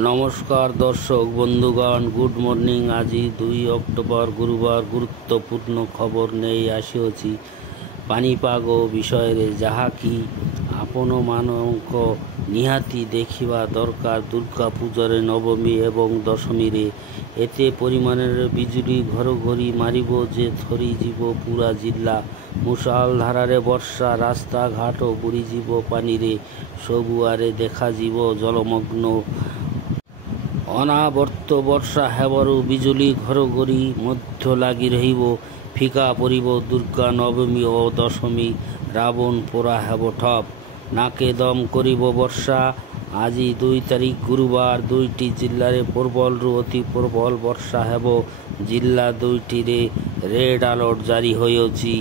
নমস্কার দর্শক বন্ধুগণ, গুড মর্নিং। আজি 2 অক্টোবর গুরুবার গুরুত্বপূর্ণ খবর নেই আসিଅছি পাଣିପାଗ ବିଷୟରେ, ଯାହାକି ଆପଣମାନଙ୍କ ନିହାତି ଦେଖିବା ଦରକାର। ଦୁର୍ଗା ପୂଜାରେ ନବମୀ ଏବଂ ଦଶମୀରେ ଏତେ ପରିମାଣରେ ବିଜୁଳି ଘଡ଼ଘଡ଼ି ମାରିବ ଯେ ଥରିଯିବ ପୁରା ଜିଲ୍ଲା। ମୁଷଳଧାରାରେ ବର୍ଷା, ରାସ୍ତାଘାଟ ବୁଡ଼ିଯିବ ପାଣିରେ, ସବୁଆଡ଼େ ଦେଖାଯିବ ଜଳମଗ୍ନ। ଅନାବର୍ତ ବର୍ଷା ହେବାରୁ ବିଜୁଳି ଘଡ଼ଘଡ଼ି ମଧ୍ୟ ଲାଗି ରହିବ। ଫିକା ପଡ଼ିବ ଦୁର୍ଗା ନବମୀ ଓ ଦଶମୀ। ରାବଣ ପୋଡ଼ା ହେବ ଠପ୍। ନାକେ ଦମ୍ କରିବ ବର୍ଷା। ଆଜି 2 ତାରିଖ ଗୁରୁବାର। 2ଟି ଜିଲ୍ଲାରେ ପ୍ରବଳରୁ ଅତି ପ୍ରବଳ ବର୍ଷା ହେବ। ଜିଲ୍ଲା 2ଟିରେ ରେଡ୍ ଆଲର୍ଟ ଜାରି ହୋଇଅଛି।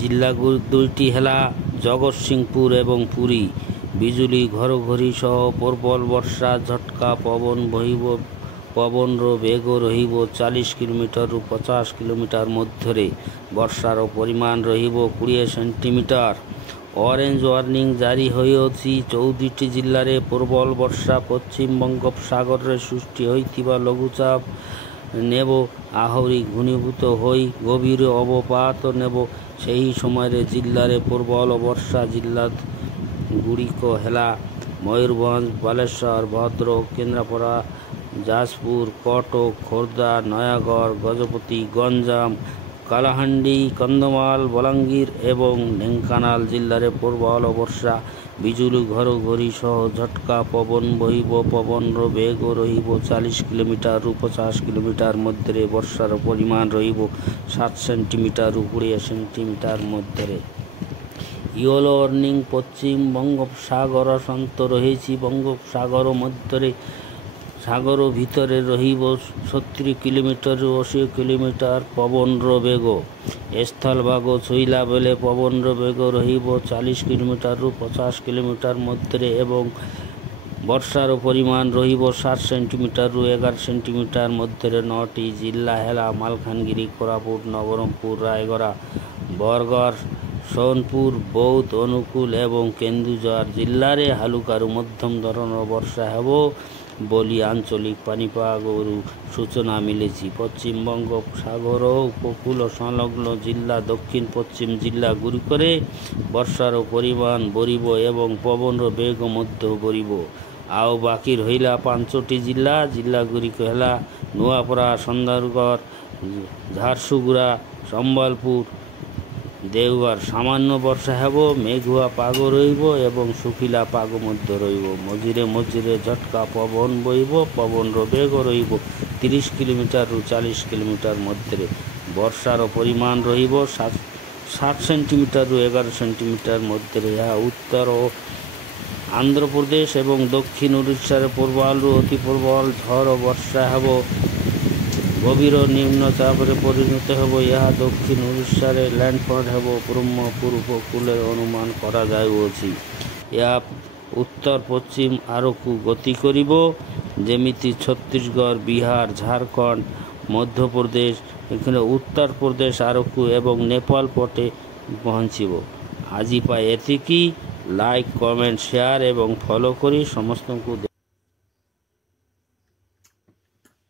ଜିଲ୍ଲା 2ଟି ହେଲା ଜଗତସିଂହପୁର ଏବଂ ପୁରୀ। ବିଜୁଳି ଘଡ଼ଘଡ଼ି ସହ ପ୍ରବଳ ବର୍ଷା, ଝଟକା ପବନ ବହିବ। ପବନର ବେଗ ରହିବ 40 କିଲୋମିଟରରୁ 50 କିଲୋମିଟର ମଧ୍ୟରେ। ବର୍ଷାର ପରିମାଣ ରହିବ 20 ସେଣ୍ଟିମିଟର। ଅରେଞ୍ଜ ୱାର୍ଣ୍ଣିଂ ଜାରି ହୋଇଅଛି 14ଟି ଜିଲ୍ଲାରେ ପ୍ରବଳ ବର୍ଷା। ପଶ୍ଚିମ ବଙ୍ଗୋପସାଗରରେ ସୃଷ୍ଟି ହୋଇଥିବା ଲଘୁଚାପ ନେବ ଆହୁରି ଘନୀଭୂତ ହୋଇ ଗଭୀର ଅବପାତ ନେବ। ସେହି ସମୟରେ ଜିଲ୍ଲାରେ ପ୍ରବଳ ବର୍ଷା। ଜିଲ୍ଲା ଗୁଡ଼ିକ ହେଲା ମୟୂରଭଞ୍ଜ, ବାଲେଶ୍ୱର, ଭଦ୍ରକ, କେନ୍ଦ୍ରାପଡ଼ା, ଯାଜପୁର, କଟକ, ଖୋର୍ଦ୍ଧା, ନୟାଗଡ଼, ଗଜପତି, ଗଞ୍ଜାମ, କଳାହାଣ୍ଡି, କନ୍ଧମାଳ, ବଲାଙ୍ଗୀର ଏବଂ ଢେଙ୍କାନାଳ ଜିଲ୍ଲାରେ ପ୍ରବଳ ବର୍ଷା। ବିଜୁଳି ଘଡ଼ଘଡ଼ି ସହ ଝଟକା ପବନ ବହିବ। ପବନର ବେଗ ରହିବ 40 କିଲୋମିଟରରୁ 50 କିଲୋମିଟର ମଧ୍ୟରେ। ବର୍ଷାର ପରିମାଣ ରହିବ 7 ସେଣ୍ଟିମିଟରରୁ 20 ସେଣ୍ଟିମିଟର ମଧ୍ୟରେ। ୟେଲୋ ୱାର୍ଣ୍ଣିଂ ପଶ୍ଚିମ ବଙ୍ଗୋପସାଗର ଶାନ୍ତ ରହିଛି। ବଙ୍ଗୋପସାଗର ମଧ୍ୟରେ ସାଗର ଭିତରେ ରହିବ 70 କିଲୋମିଟରରୁ 80 କିଲୋମିଟର ପବନର ବେଗ। ସ୍ଥଳଭାଗ ଛୁଇଁଲା ବେଳେ ପବନର ବେଗ ରହିବ 40 କିଲୋମିଟରରୁ 50 କିଲୋମିଟର ମଧ୍ୟରେ ଏବଂ ବର୍ଷାର ପରିମାଣ ରହିବ 7 ସେଣ୍ଟିମିଟରରୁ 11 ସେଣ୍ଟିମିଟର ମଧ୍ୟରେ। 9ଟି ଜିଲ୍ଲା ହେଲା ମାଲକାନଗିରି, କୋରାପୁଟ, ନବରଙ୍ଗପୁର, ରାୟଗଡ଼ା, ବରଗଡ଼, ସୋନପୁର, ବୌଦ୍ଧ, ଅନୁଗୁଳ ଏବଂ କେନ୍ଦୁଝର ଜିଲ୍ଲାରେ ହାଲୁକାରୁ ମଧ୍ୟମ ଧରଣର ବର୍ଷା ହେବ ବୋଲି ଆଞ୍ଚଳିକ ପାଣିପାଗରୁ ସୂଚନା ମିଳିଛି। ପଶ୍ଚିମ ବଙ୍ଗୋପସାଗର ଉପକୂଳ ସଂଲଗ୍ନ ଜିଲ୍ଲା ଦକ୍ଷିଣ ପଶ୍ଚିମ ଜିଲ୍ଲା ଗୁଡ଼ିକରେ ବର୍ଷାର ପରିମାଣ ବଢ଼ିବ ଏବଂ ପବନର ବେଗ ମଧ୍ୟ ବଢ଼ିବ। ଆଉ ବାକି ରହିଲା 5ଟି ଜିଲ୍ଲା। ଜିଲ୍ଲାଗୁଡ଼ିକ ହେଲା ନୂଆପଡ଼ା, ସୁନ୍ଦରଗଡ଼, ଝାରସୁଗୁଡ଼ା, ସମ୍ବଲପୁର, ଦେଓଗଡ଼। ସାମାନ୍ୟ ବର୍ଷା ହେବ। ମେଘୁଆ ପାଗ ରହିବ ଏବଂ ଶୁଖିଲା ପାଗ ମଧ୍ୟ ରହିବ। ମଝିରେ ମଝିରେ ଝଟକା ପବନ ବହିବ। ପବନର ବେଗ ରହିବ 30 କିଲୋମିଟରରୁ 40 କିଲୋମିଟର ମଧ୍ୟରେ। ବର୍ଷାର ପରିମାଣ ରହିବ 7 ସେଣ୍ଟିମିଟରରୁ 11 ସେଣ୍ଟିମିଟର ମଧ୍ୟରେ। ଏହା ଉତ୍ତର ଆନ୍ଧ୍ରପ୍ରଦେଶ ଏବଂ ଦକ୍ଷିଣ ଓଡ଼ିଶାରେ ପ୍ରବଳରୁ ଅତି ପ୍ରବଳ ଝଡ଼ ବର୍ଷା ହେବ। ଗଭୀର ନିମ୍ନଚାପରେ ପରିଣତ ହେବ। ଏହା ଦକ୍ଷିଣ ଓଡ଼ିଶାରେ ଲ୍ୟାଣ୍ଡଫଲ୍ ହେବ। ବ୍ରହ୍ମପୁର ଉପକୂଳରେ ଅନୁମାନ କରାଯାଉଅଛି ଏହା ଉତ୍ତର ପଶ୍ଚିମ ଆଡ଼କୁ ଗତି କରିବ, ଯେମିତି ଛତିଶଗଡ଼, ବିହାର, ଝାରଖଣ୍ଡ, ମଧ୍ୟପ୍ରଦେଶ, ଉତ୍ତରପ୍ରଦେଶ ଆଡ଼କୁ ଏବଂ ନେପାଳ ପଟେ ପହଞ୍ଚିବ। ଆଜି ପାଇଁ ଏତିକି। ଲାଇକ୍, କମେଣ୍ଟ, ସେୟାର ଏବଂ ଫଲୋ କରି ସମସ୍ତଙ୍କୁ